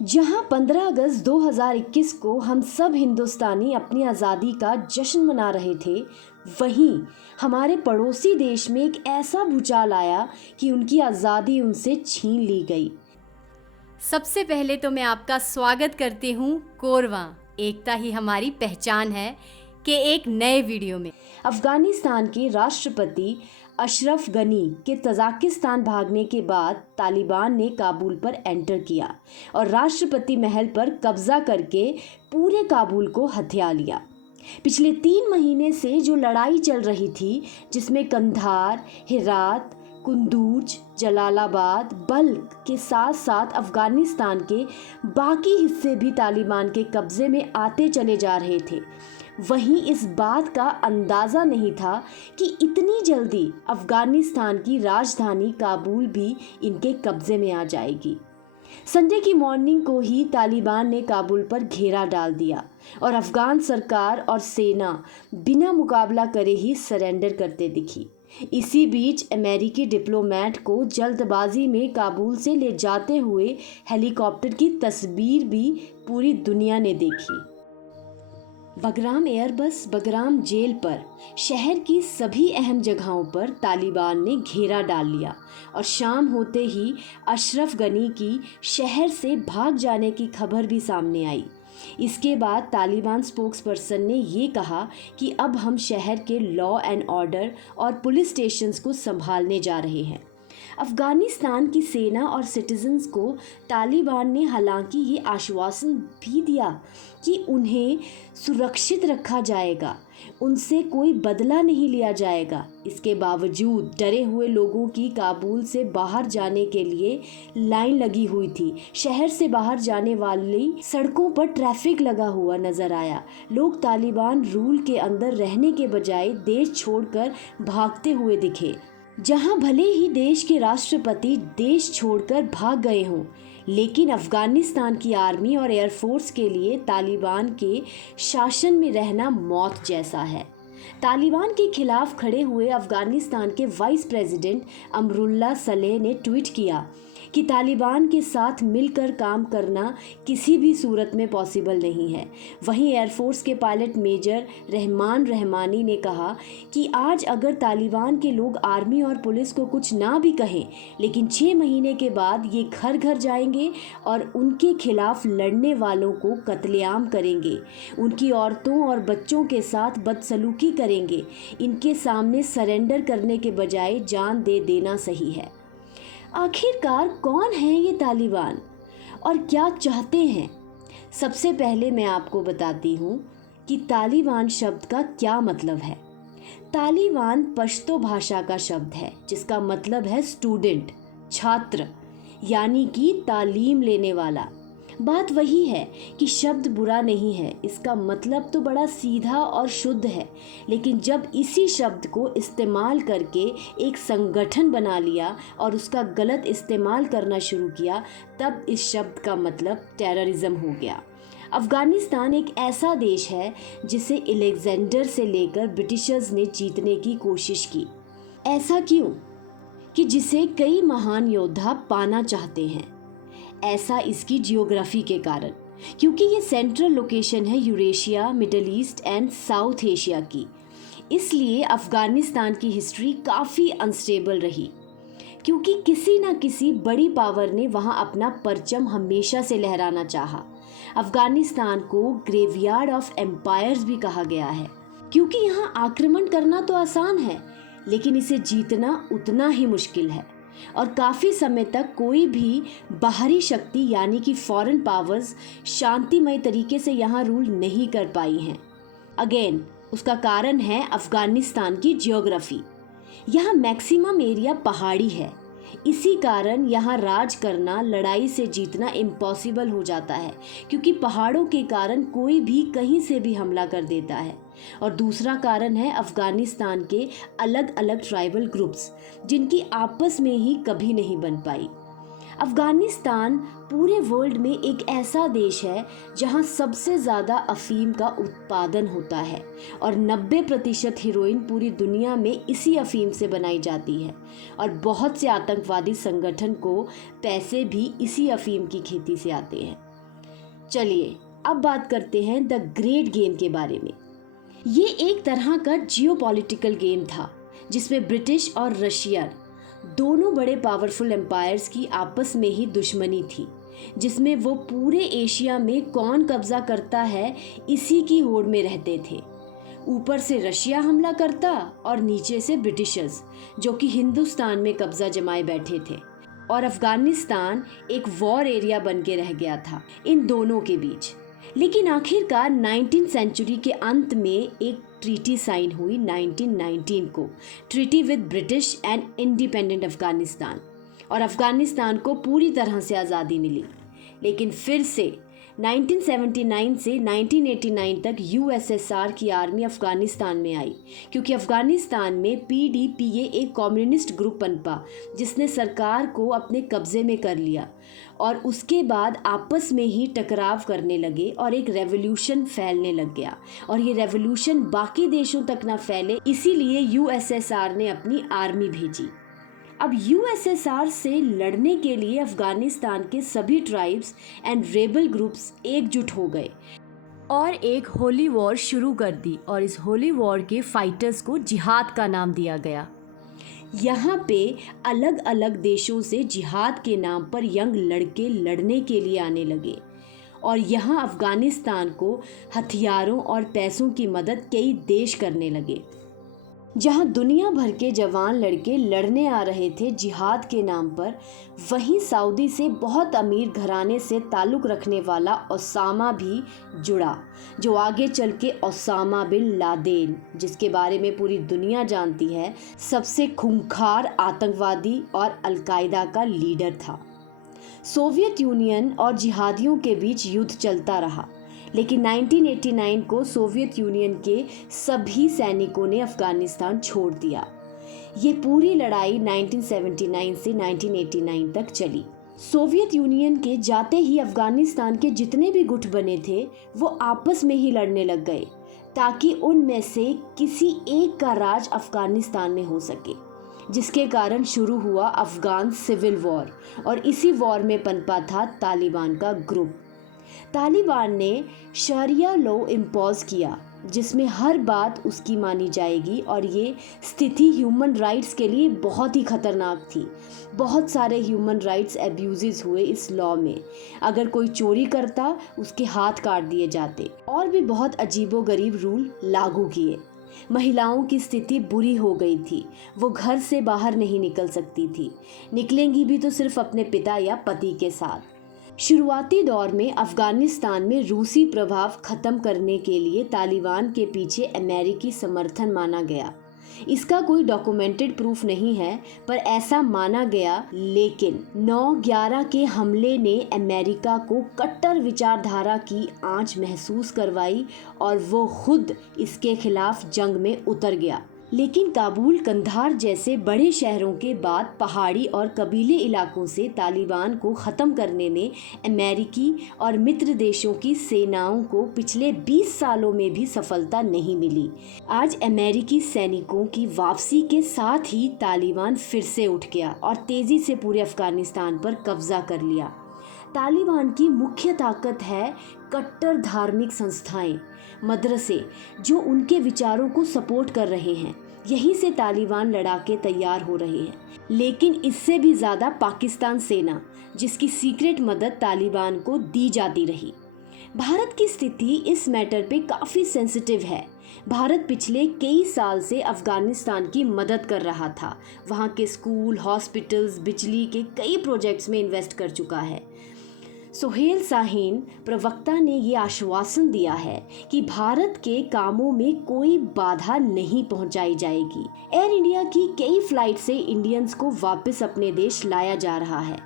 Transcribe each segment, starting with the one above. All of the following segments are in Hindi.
जहां 15 अगस्त 2021 को हम सब हिंदुस्तानी अपनी आज़ादी का जश्न मना रहे थे, वहीं हमारे पड़ोसी देश में एक ऐसा भूचाल आया कि उनकी आज़ादी उनसे छीन ली गई। सबसे पहले तो मैं आपका स्वागत करती हूँ कोरवा एकता ही हमारी पहचान है के एक नए वीडियो में। अफगानिस्तान के राष्ट्रपति अशरफ गनी के तजाकिस्तान भागने के बाद तालिबान ने काबुल पर एंटर किया और राष्ट्रपति महल पर कब्जा करके पूरे काबुल को हथिया लिया। पिछले 3 महीने से जो लड़ाई चल रही थी, जिसमें कंधार, हेरात, कुंदूज, जलालाबाद, बल्ख के साथ साथ अफगानिस्तान के बाकी हिस्से भी तालिबान के कब्जे में आते चले जा रहे थे, वहीं इस बात का अंदाज़ा नहीं था कि इतनी जल्दी अफगानिस्तान की राजधानी काबुल भी इनके कब्जे में आ जाएगी। संडे की मॉर्निंग को ही तालिबान ने काबुल पर घेरा डाल दिया और अफगान सरकार और सेना बिना मुकाबला करे ही सरेंडर करते दिखी। इसी बीच अमेरिकी डिप्लोमेट को जल्दबाजी में काबुल से ले जाते हुए हेलीकॉप्टर की तस्वीर भी पूरी दुनिया ने देखी। बगराम एयरबस बगराम जेल पर शहर की सभी अहम जगहों पर तालिबान ने घेरा डाल लिया और शाम होते ही अशरफ गनी की शहर से भाग जाने की खबर भी सामने आई। इसके बाद तालिबान स्पोक्सपर्सन ने ये कहा कि अब हम शहर के लॉ एंड ऑर्डर और पुलिस स्टेशंस को संभालने जा रहे हैं। अफगानिस्तान की सेना और सिटीजन्स को तालिबान ने हालांकि ये आश्वासन भी दिया कि उन्हें सुरक्षित रखा जाएगा, उनसे कोई बदला नहीं लिया जाएगा। इसके बावजूद डरे हुए लोगों की काबुल से बाहर जाने के लिए लाइन लगी हुई थी। शहर से बाहर जाने वाली सड़कों पर ट्रैफिक लगा हुआ नजर आया। लोग तालिबान रूल के अंदर रहने के बजाय देश छोड़कर भागते हुए दिखे। जहां भले ही देश के राष्ट्रपति देश छोड़कर भाग गए हों, लेकिन अफगानिस्तान की आर्मी और एयरफोर्स के लिए तालिबान के शासन में रहना मौत जैसा है। तालिबान के खिलाफ खड़े हुए अफगानिस्तान के वाइस प्रेसिडेंट अमरुल्लाह सलेह ने ट्वीट किया कि तालिबान के साथ मिलकर काम करना किसी भी सूरत में पॉसिबल नहीं है। वहीं एयरफोर्स के पायलट मेजर रहमान रहमानी ने कहा कि आज अगर तालिबान के लोग आर्मी और पुलिस को कुछ ना भी कहें, लेकिन 6 महीने के बाद ये घर घर जाएंगे और उनके खिलाफ लड़ने वालों को कत्लेआम करेंगे, उनकी औरतों और बच्चों के साथ बदसलूकी करेंगे। इनके सामने सरेंडर करने के बजाय जान दे देना सही है। आखिरकार कौन है ये तालिबान और क्या चाहते हैं? सबसे पहले मैं आपको बताती हूँ कि तालिबान शब्द का क्या मतलब है। तालिबान पश्तो भाषा का शब्द है जिसका मतलब है स्टूडेंट, छात्र, यानी कि तालीम लेने वाला। बात वही है कि शब्द बुरा नहीं है, इसका मतलब तो बड़ा सीधा और शुद्ध है, लेकिन जब इसी शब्द को इस्तेमाल करके एक संगठन बना लिया और उसका गलत इस्तेमाल करना शुरू किया, तब इस शब्द का मतलब टेररिज्म हो गया। अफगानिस्तान एक ऐसा देश है जिसे अलेक्जेंडर से लेकर ब्रिटिशर्स ने जीतने की कोशिश की। ऐसा क्यों? कि जिसे कई महान योद्धा पाना चाहते हैं। ऐसा इसकी जियोग्राफी के कारण, क्योंकि ये सेंट्रल लोकेशन है Eurasia, middle east and south Asia की। इसलिए अफगानिस्तान की हिस्ट्री काफ़ी अनस्टेबल रही, क्योंकि किसी न किसी बड़ी पावर ने वहाँ अपना परचम हमेशा से लहराना चाहा। अफगानिस्तान को ग्रेवयार्ड ऑफ एम्पायर्स भी कहा गया है, क्योंकि यहाँ आक्रमण करना तो आसान है, लेकिन इसे जीतना उतना ही मुश्किल है और काफ़ी समय तक कोई भी बाहरी शक्ति यानी कि फॉरेन पावर्स शांतिमय तरीके से यहाँ रूल नहीं कर पाई हैं। अगेन उसका कारण है अफगानिस्तान की जियोग्राफी। यहाँ मैक्सिमम एरिया पहाड़ी है, इसी कारण यहाँ राज करना, लड़ाई से जीतना इम्पॉसिबल हो जाता है, क्योंकि पहाड़ों के कारण कोई भी कहीं से भी हमला कर देता है। और दूसरा कारण है अफगानिस्तान के अलग अलग ट्राइबल ग्रुप्स, जिनकी आपस में ही कभी नहीं बन पाई। अफगानिस्तान पूरे वर्ल्ड में एक ऐसा देश है जहां सबसे ज़्यादा अफीम का उत्पादन होता है और 90% हीरोइन पूरी दुनिया में इसी अफीम से बनाई जाती है और बहुत से आतंकवादी संगठन को पैसे भी इसी अफीम की खेती से आते हैं। चलिए अब बात करते हैं द ग्रेट गेम के बारे में। ये एक तरह का जियोपॉलिटिकल गेम था जिसमें ब्रिटिश और रशिया दोनों बड़े पावरफुल एम्पायर्स की आपस में ही दुश्मनी थी, जिसमें वो पूरे एशिया में कौन कब्जा करता है इसी की होड़ में रहते थे। ऊपर से रशिया हमला करता और नीचे से ब्रिटिशर्स जो कि हिंदुस्तान में कब्जा जमाए बैठे थे, और अफगानिस्तान एक वॉर एरिया बन के रह गया था इन दोनों के बीच। लेकिन आखिरकार 19th सेंचुरी के अंत में एक ट्रीटी साइन हुई 1919 को, treaty with British and independent Afghanistan, और अफगानिस्तान को पूरी तरह से आज़ादी मिली। लेकिन फिर से 1979 से 1989 तक यूएसएसआर की आर्मी अफगानिस्तान में आई, क्योंकि अफगानिस्तान में पीडीपीए एक कम्युनिस्ट ग्रुप पनपा जिसने सरकार को अपने कब्जे में कर लिया, और उसके बाद आपस में ही टकराव करने लगे और एक रेवोल्यूशन फैलने लग गया, और ये रेवोल्यूशन बाकी देशों तक ना फैले इसीलिए यूएसएसआर ने अपनी आर्मी भेजी। अब यूएसएसआर से लड़ने के लिए अफगानिस्तान के सभी ट्राइब्स एंड रेबल ग्रुप्स एकजुट हो गए और एक होली वॉर शुरू कर दी, और इस होली वॉर के फाइटर्स को जिहाद का नाम दिया गया। यहाँ पे अलग अलग देशों से जिहाद के नाम पर यंग लड़के लड़ने के लिए आने लगे, और यहाँ अफगानिस्तान को हथियारों और पैसों की मदद कई देश करने लगे। जहाँ दुनिया भर के जवान लड़के लड़ने आ रहे थे जिहाद के नाम पर, वहीं सऊदी से बहुत अमीर घराने से ताल्लुक़ रखने वाला ओसामा भी जुड़ा, जो आगे चल के ओसामा बिन लादेन, जिसके बारे में पूरी दुनिया जानती है, सबसे खूंखार आतंकवादी और अलकायदा का लीडर था। सोवियत यूनियन और जिहादियों के बीच युद्ध चलता रहा, लेकिन 1989 को सोवियत यूनियन के सभी सैनिकों ने अफगानिस्तान छोड़ दिया। ये पूरी लड़ाई 1979 से 1989 तक चली। सोवियत यूनियन के जाते ही अफगानिस्तान के जितने भी गुट बने थे वो आपस में ही लड़ने लग गए, ताकि उनमें से किसी एक का राज अफगानिस्तान में हो सके, जिसके कारण शुरू हुआ अफगान सिविल वॉर, और इसी वॉर में पनपा था तालिबान का ग्रुप। तालिबान ने शरिया लॉ इम्पोज किया जिसमें हर बात उसकी मानी जाएगी, और ये स्थिति ह्यूमन राइट्स के लिए बहुत ही खतरनाक थी। बहुत सारे ह्यूमन राइट्स एब्यूजेस हुए इस लॉ में। अगर कोई चोरी करता उसके हाथ काट दिए जाते, और भी बहुत अजीबोगरीब रूल लागू किए। महिलाओं की स्थिति बुरी हो गई थी, वो घर से बाहर नहीं निकल सकती थी, निकलेंगी भी तो सिर्फ अपने पिता या पति के साथ। शुरुआती दौर में अफगानिस्तान में रूसी प्रभाव खत्म करने के लिए तालिबान के पीछे अमेरिकी समर्थन माना गया। इसका कोई डॉक्यूमेंटेड प्रूफ नहीं है, पर ऐसा माना गया। लेकिन 9/11 के हमले ने अमेरिका को कट्टर विचारधारा की आंच महसूस करवाई, और वो खुद इसके खिलाफ जंग में उतर गया। लेकिन काबुल, कंधार जैसे बड़े शहरों के बाद पहाड़ी और कबीले इलाकों से तालिबान को ख़त्म करने में अमेरिकी और मित्र देशों की सेनाओं को पिछले 20 सालों में भी सफलता नहीं मिली। आज अमेरिकी सैनिकों की वापसी के साथ ही तालिबान फिर से उठ गया और तेज़ी से पूरे अफगानिस्तान पर कब्जा कर लिया। तालिबान की मुख्य ताकत है कट्टर धार्मिक संस्थाएं, मदरसे, जो उनके विचारों को सपोर्ट कर रहे हैं। यहीं से तालिबान लड़ाके तैयार हो रहे हैं। लेकिन इससे भी ज़्यादा पाकिस्तान सेना, जिसकी सीक्रेट मदद तालिबान को दी जाती रही। भारत की स्थिति इस मैटर पे काफ़ी सेंसिटिव है। भारत पिछले कई साल से अफगानिस्तान की मदद कर रहा था। वहाँ के स्कूल, हॉस्पिटल्स, बिजली के कई प्रोजेक्ट्स में इन्वेस्ट कर चुका है। सोहेल शाहीन, प्रवक्ता ने ये आश्वासन दिया है कि भारत के कामों में कोई बाधा नहीं पहुंचाई जाएगी। एयर इंडिया की कई फ्लाइट से इंडियंस को वापस अपने देश लाया जा रहा है।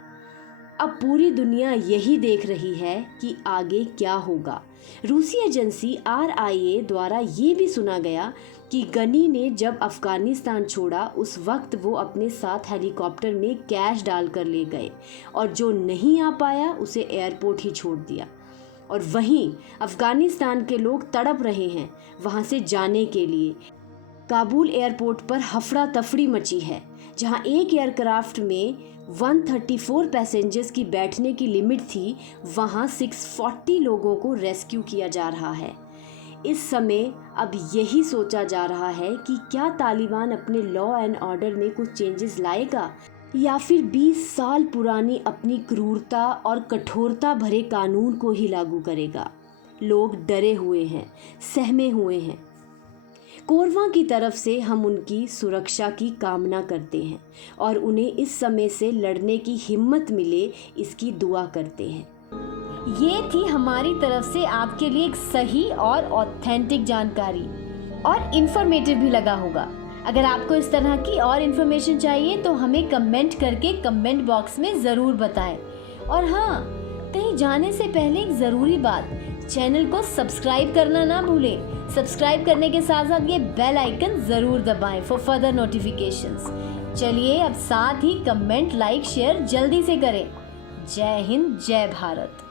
अब पूरी दुनिया यही देख रही है कि आगे क्या होगा। रूसी एजेंसी RIA द्वारा ये भी सुना गया कि गनी ने जब अफगानिस्तान छोड़ा उस वक्त वो अपने साथ हेलीकॉप्टर में कैश डालकर ले गए, और जो नहीं आ पाया उसे एयरपोर्ट ही छोड़ दिया। और वहीं अफगानिस्तान के लोग तड़प रहे हैं वहाँ से जाने के लिए। काबुल एयरपोर्ट पर हफड़ा तफड़ी मची है, जहाँ एक एयरक्राफ्ट में 134 पैसेंजर्स की बैठने की लिमिट थी, वहाँ 640 लोगों को रेस्क्यू किया जा रहा है। इस समय अब यही सोचा जा रहा है कि क्या तालिबान अपने लॉ एंड ऑर्डर में कुछ चेंजेस लाएगा या फिर 20 साल पुरानी अपनी क्रूरता और कठोरता भरे कानून को ही लागू करेगा। लोग डरे हुए हैं, सहमे हुए हैं। कोरवा की तरफ से हम उनकी सुरक्षा की कामना करते हैं और उन्हें इस समय से लड़ने की हिम्मत मिले, इसकी दुआ करते हैं। ये थी हमारी तरफ से आपके लिए एक सही और ऑथेंटिक जानकारी, और इन्फॉर्मेटिव भी लगा होगा। अगर आपको इस तरह की और इन्फॉर्मेशन चाहिए तो हमें कमेंट करके कमेंट बॉक्स में ज़रूर बताएं। और हाँ, कहीं जाने से पहले एक ज़रूरी बात, चैनल को सब्सक्राइब करना ना भूलें। सब्सक्राइब करने के साथ साथ ये बेल आइकन ज़रूर दबाएं फॉर फर्दर नोटिफिकेशंस। चलिए अब साथ ही कमेंट, लाइक, शेयर जल्दी से करें। जय हिंद, जय भारत।